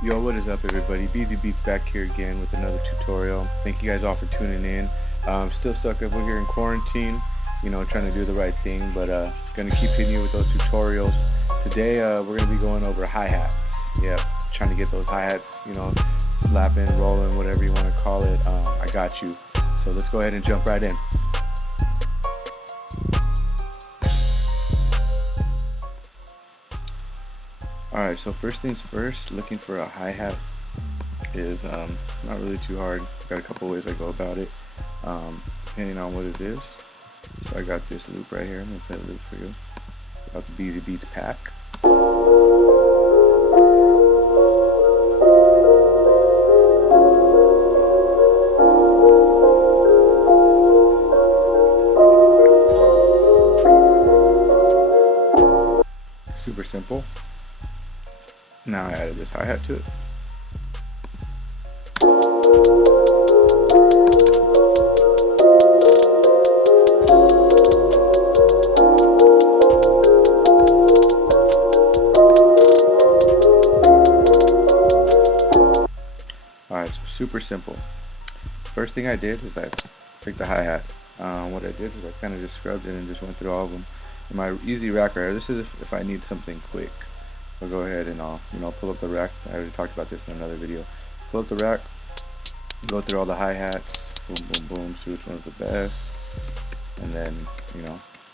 Yo, what is up everybody? BZ Beats back here again with another tutorial. Thank you guys all for tuning in. Still stuck over here in quarantine, trying to do the right thing, but gonna keep hitting you with those tutorials. Today we're gonna be going over hi-hats. Yep, trying to get those hi-hats, slapping, rolling, whatever you want to call it. I got you. So let's go ahead and jump right in. Alright, so first things first, looking for a hi-hat is not really too hard. Got a couple ways I go about it, depending on what it is. So I got this loop right here. I'm going to play a loop for you. Got the BZ Beats pack. Super simple. Now I added this hi-hat to it. Alright, so super simple. First thing I did is I picked the hi-hat. What I did is I kind of just scrubbed it and just went through all of them. In my easy rack right here, this is if I need something quick. I'll go ahead and I'll pull up the rack. I already talked about this in another video. Pull up the rack, go through all the hi-hats, boom, boom, boom, see which one's the best, and then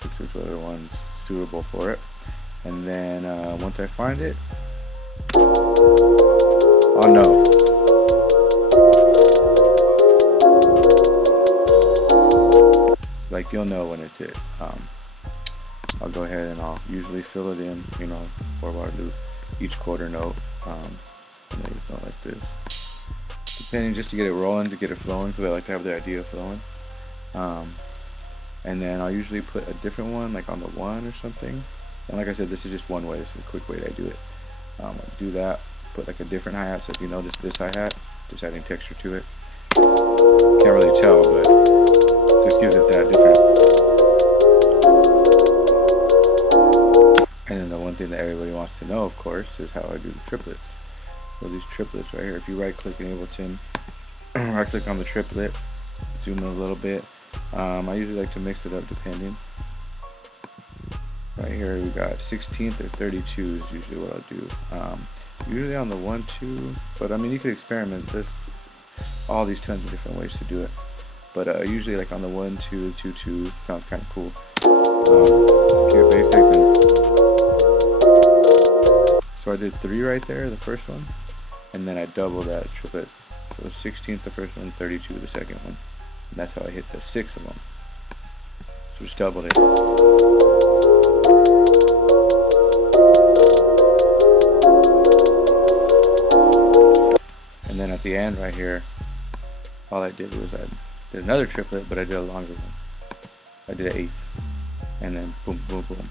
pick which other one's suitable for it. And then once I find it, oh no. Like you'll know when it's it. I'll go ahead and I'll usually fill it in, 4-bar loop, each quarter note, and then you go like this. Depending, just to get it rolling, to get it flowing, because I like to have the idea flowing. And then I'll usually put a different one, like on the 1 or something. And like I said, this is just one way. This is a quick way that I do it. I'll do that, put like a different hi-hat. So if you notice this hi-hat, just adding texture to it. Can't really tell, but just gives it that different. And then the one thing that everybody wants to know, of course, is how I do the triplets. So these triplets right here, if you right click in ABLETON, right click on the triplet, zoom in a little bit. I usually like to mix it up depending. Right here we got 16th or 32 is usually what I'll do. Usually on the 1-2, but I mean you could experiment. There's all these tons of different ways to do it. But usually like on the 1-2, 2-2 sounds kind of cool. Get basic. So I did 3 right there, the first one, and then I doubled that triplet. So 16th the first one, 32 the second one, and that's how I hit the 6 of them. So just doubled it. And then at the end right here, all I did was I did another triplet, but I did a longer one. I did an 8th, and then boom, boom, boom.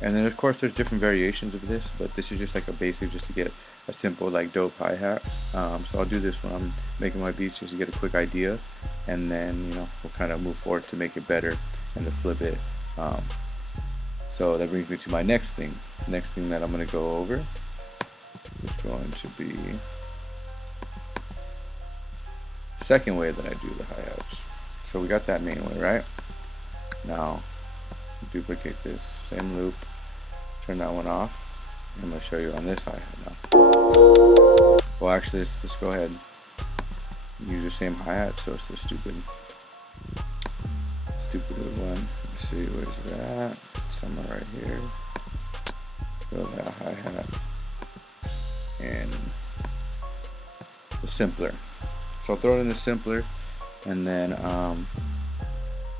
And then of course there's different variations of this, but this is just like a basic just to get a simple like dope hi-hat. So I'll do this when I'm making my beats just to get a quick idea, and then we'll kind of move forward to make it better and to flip it. So that brings me to my next thing. Next thing that I'm going to go over is going to be the second way that I do the hi-hats. So we got that main way, right? Now duplicate this same loop, turn that one off. I'm going to show you on this hi-hat now. Well, actually, let's go ahead and use the same hi-hat. So it's the stupid one. Let's see, where's that? Somewhere right here. Go to that hi-hat and the simpler. So I'll throw it in the simpler, and then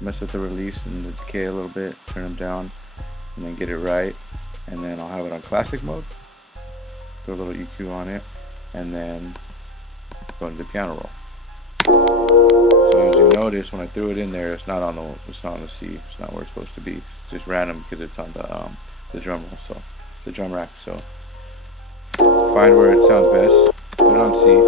mess with the release and the decay a little bit, turn them down, and then get it right. And then I'll have it on classic mode, throw a little EQ on it, and then go into the piano roll. So as you notice, when I threw it in there, it's not on the C. It's not where it's supposed to be. It's just random because it's on the drum roll, so the drum rack. So find where it sounds best, put it on C.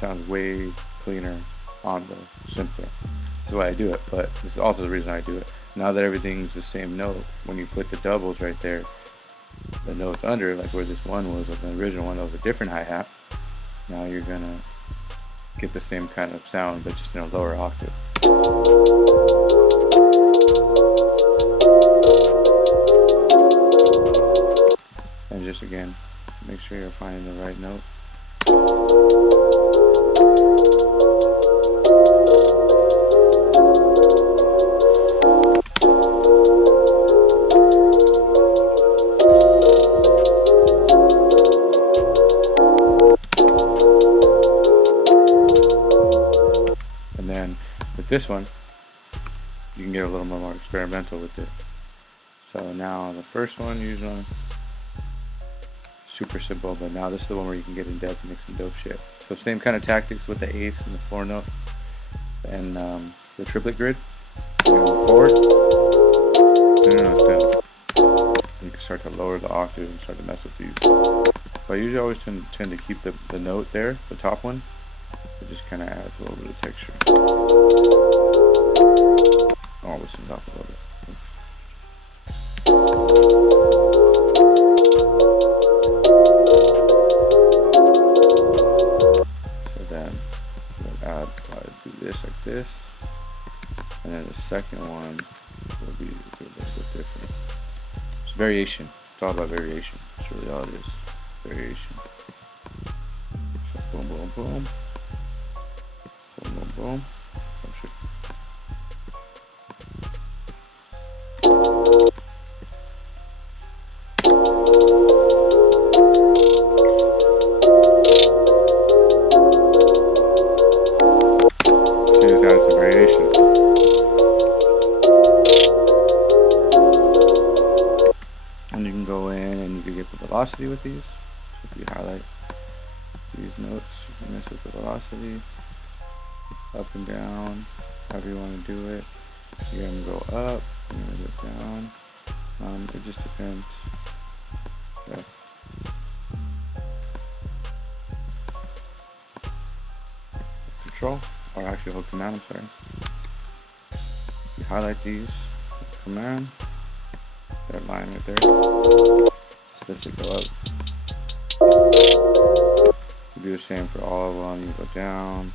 sounds way cleaner on the simpler. This is why I do it, but this is also the reason I do it. Now that everything's the same note, when you put the doubles right there, the notes under, like where this one was, the original one, that was a different hi-hat. Now you're gonna get the same kind of sound, but just in a lower octave. And just again, make sure you're finding the right note. And then with this one, you can get a little more experimental with it. So now the first one, usually super simple, but now this is the one where you can get in depth and make some dope shit. So same kind of tactics with the eighth and the 4 note and the triplet grid. Forward. No, you can start to lower the octave and start to mess with these. But I usually always tend to keep the note there, the top one. It just kind of adds a little bit of texture. Oh, listen off a little bit. So then we'll do this like this, and then the second one will be a little bit different. It's variation. It's all about variation. That's really all it is. Variation. So boom, boom, boom. Boom, boom, boom. Oh shit. Just add some variation. And you can go in and you can get the velocity with these. So if you highlight these notes, you can mess with the velocity. Up and down, however you want to do it. You're going to go up, you're going to go down. It just depends. Yeah. Control, or actually hold command, I'm sorry. You highlight these, command, that line right there. Just let it go up. You do the same for all of them, you go down.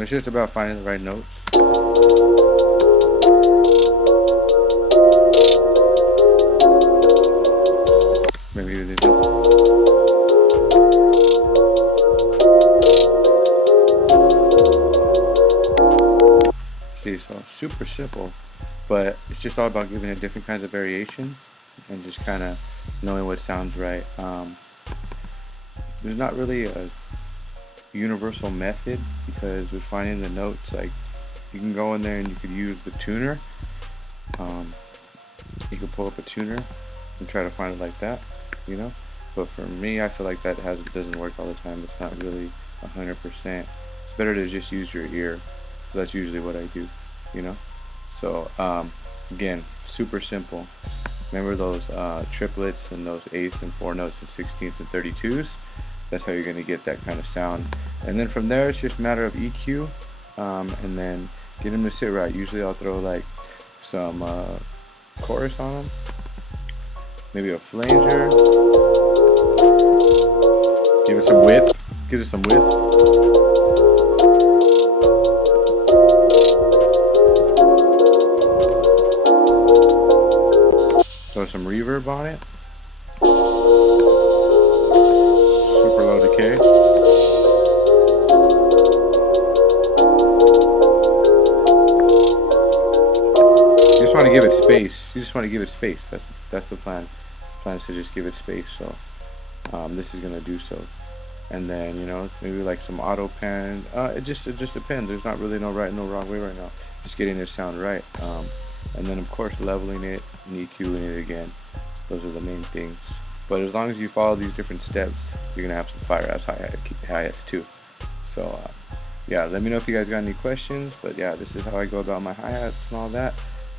It's just about finding the right notes. Maybe do these. See, so super simple, but it's just all about giving it different kinds of variation and just kind of knowing what sounds right. There's not really a universal method, because with finding the notes, like you can go in there and you could use the tuner. You could pull up a tuner and try to find it like that, you know. But for me, I feel like that doesn't work all the time. It's not really 100%. It's better to just use your ear. So that's usually what I do, you know. So again, super simple. Remember those triplets and those eighths and 4 notes and 16ths and 32s. That's how you're going to get that kind of sound. And then from there, it's just a matter of EQ, and then get them to sit right. Usually I'll throw like some chorus on them, maybe a flanger, give it some width, give it some width. Throw some reverb on it. Super low decay. You just want to give it space. You just want to give it space. That's the plan. The plan is to just give it space. So this is gonna do so. And then, you know, maybe like some auto pan. It just depends. There's not really no right, no wrong way right now. Just getting it sound right. And then of course leveling it and EQing it again. Those are the main things. But as long as you follow these different steps, you're gonna have some fire-ass hi-hats too. So yeah, let me know if you guys got any questions. But yeah, this is how I go about my hi-hats and all that.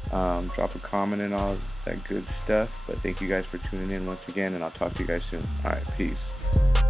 Drop a comment and all that good stuff. But thank you guys for tuning in once again, and I'll talk to you guys soon. All right, peace.